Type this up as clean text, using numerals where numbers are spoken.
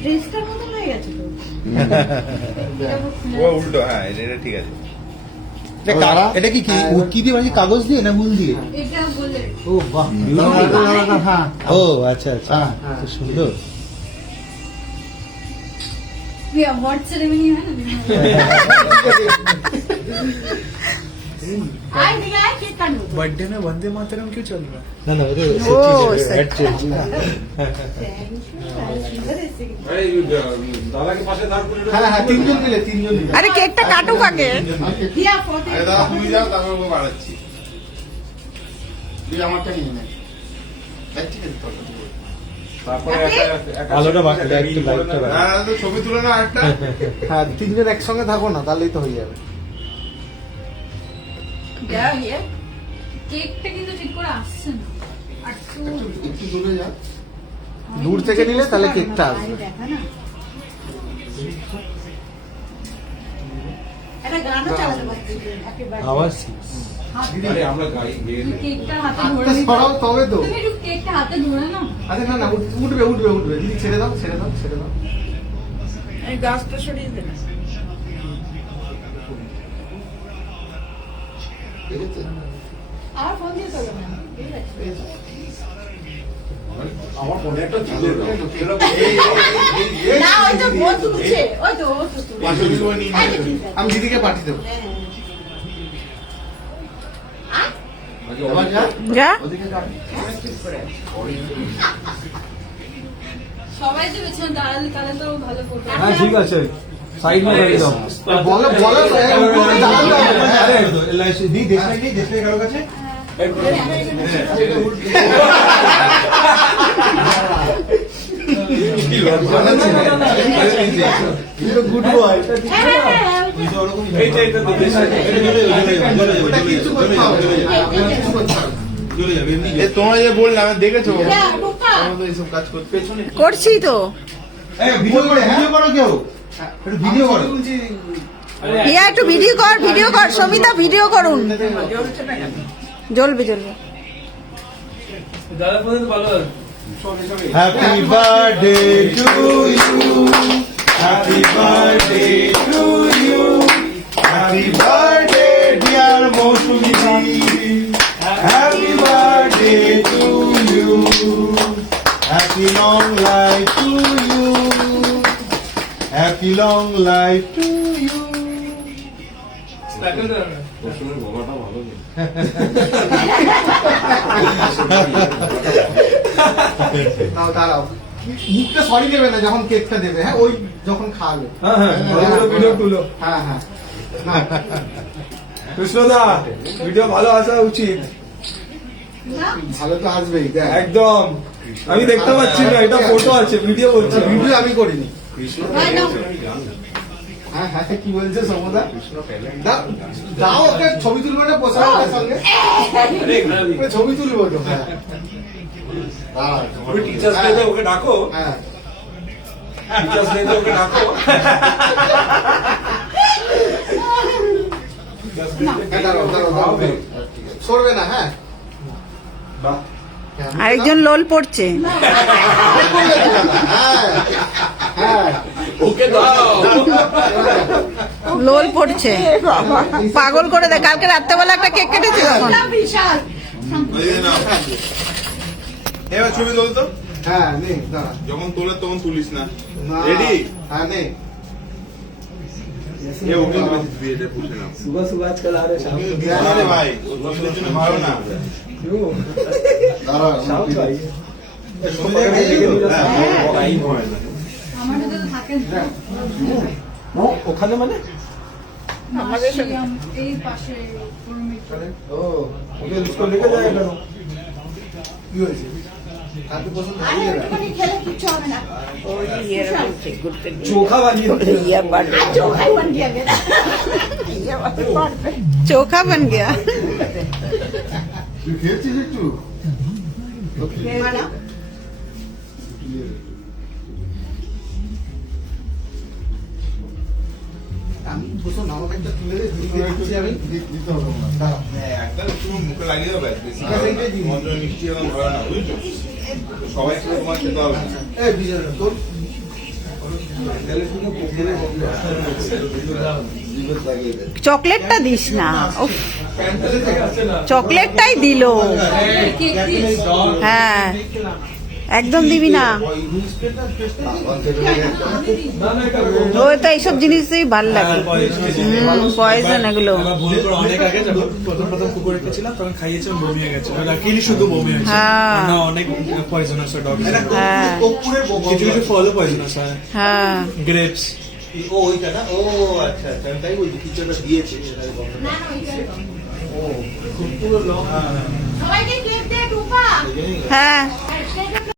ড্রেসটার মতন হয়ে গেছে তো। ও উল্টো, হ্যাঁ এটা ঠিক আছে। এটা কি কি দিয়ে বানিয়েছে? কাগজ দিয়ে না উল দিয়ে? এটা বলে ও বাহ, হ্যাঁ ও আচ্ছা আচ্ছা, খুব সুন্দর। अवार्ड सेरेमनी है ना। आई दिखाए केक काट दो। बर्थडे में वंदे मातरम क्यों चल रहा है? না না, এটা সেট চলছে না। হ্যাঁ হ্যাঁ, তিনজন মিলে আরে কেকটা কাটুক আগে। दिया फोटो। আরে দাদা তুমি যাও, তারপর ও বাড়াচ্ছি। তুই আমারটা নিয়ে নে। ঠিক আছে, তারপরে আলোটা বাকি, একটু লাইটটা বাকি। হ্যাঁ তো ছবি তুলে না একটা। হ্যাঁ তিনজন একসঙ্গে থাকো না, তাহলেই তো হয়ে যাবে। क्या ये কেকটা কিন্তু ঠিক করে আসছে না। আর একটু দূরে যা, দূর থেকে নিলে তাহলে কেকটা আসবে। দেখা না। এটা গানও চালাতে পারছি একেবারে। আওয়াজ আরে আমরা গাড়ি গিয়ে কেকটা হাতে ধরে হাতটা সরাও তবে তো। তুমি একটু কেকটা হাতে ধরে নাও। আরে না না, উঠবে দিদি, ছেড়ে দাও। এই গাছটা সরিয়ে দে। আর ফোন দিয়ে চলো না। ঠিক আছে। আমার ফোনে একটা ছিল না ওই তো ফোন তুলছে। ওই তো ও তো তুলছে। পাশে নিয়ে নিয়ে আমি দিদিকে পাঠিয়ে দেবো। যা ওদিকে যা। সবাই তো পেছনে দাঁড়ালে তাহলে তো ভালো ফটো। হ্যাঁ ঠিক আছে, সাইড में कर दो। বলো আরে এলআইসি দি দেশলাই কারো কাছে গুড বয়। তোমার যে বললাম দেখেছো এইসব কাজ করতে পেছনে করছি তো। ভিডিও করো কেউ, একটু ভিডিও করো। হিয়া একটু ভিডিও কর সমিতা, ভিডিও করুন। জ্বলবে happy birthday to you, happy birthday to you, happy birthday dear Mousumi, happy birthday to you, happy long life to you, happy long life to you. দাঁড়াও, মুখটা সরি দেবে না যখন কেকটা দেবে। হ্যাঁ, ওই যখন খাওয়াবে। হ্যাঁ হ্যাঁ, কৃষ্ণদা ভিডিও ভালো আসা উচিত, ভালো তো আসবেই। দেখ, একদম। আমি দেখতে পাচ্ছি না, এটা ফটো আছে, ভিডিও বলছি। ভিডিও আমি করিনি। কৃষ্ণ হ্যাঁ হ্যাঁ, কি বলছে সমদা? দাও ওকে ছবি তুলবে না পোশাকের সঙ্গে? ছবি তুলবো তো। হ্যাঁ টিচার্স ডে ওকে ডাকো, হ্যাঁ, টিচার্স ডে ওকে ডাকো। দাঁড়াও, সরবে না। হ্যাঁ, আরেকজন লোল পড়ছে। হ্যাঁ, ওকে দাও। লোল পড়ছে, পাগল করে দেয়। কালকে রাত্রেবেলা একটা কেক কেটেছে তখন। বিশাল। এবার ছবি তোল তো, হ্যাঁ, নে দাঁড়া। যখন তোলে তখন তুলিস না। না, রেডি? হ্যাঁ নে। এ ওকে দিয়ে দে, পুছে নাও। सुबह सुबह आजकल आ रहे शाम को না রে ভাই, ওর জন্য ভালো না। क्यों দাঁড়া, शाम को आइए। আমাদের তো থাকে না। ওখানে মানে আমাদের সঙ্গে। এই পাশে ও, ওকে उसको लेके जाएगा ना। কি হয়েছে? খাদ্য পছন্দ আরে হয়ে গেল? একটুখানি খেলে কিচ্ছু হবে না। चोखा बानिए চোখাই বন গিয়া মেরা। चोखा बन गया। তুই খেয়েছিস একটু? মানে আমি বসো না, আমাকে একটা তুলে দে, দিদিকে দিচ্ছি আমি। দিতে হবে না, দাঁড়া। একদম তোমার মুখে লাগিয়ে দাও, ব্যাস বেশি ঠিক আছে, এইটাই দিন। মন্ত্র মিষ্টি এখন ধরে না, বুঝছো? সবাই খেলে তোমার খেতে হবে না। এই বিজয় তোর চকলেটটা দিস না, উফ, চকলেটটাই দিল। Cake this. হ্যাঁ, একদম দিবি না। ও তো এইসব জিনিসই ভাল লাগে। পয়জন এগুলো। ভুল করে অনেক আগে যখন প্রথম কুকুর রেখেছিলাম তখন খাইয়েছিলাম, বমি হয়ে গেছে। লাকিলি শুধু বমি হয়েছে, হ্যাঁ। না অনেক পয়জনাস ডগ। হ্যাঁ কিছু কিছু ফলও পয়জনাস হয়, হ্যাঁ। গ্রেপস। ও ওইটা না, ও আচ্ছা আচ্ছা, আমি তাই বলছি কিছু একটা দিয়েছে সেটাই বন্ধ। না, না, ওইটাই তো। ও খুব পুরো লং। সবাইকে কেক দে টুপা। হ্যাঁ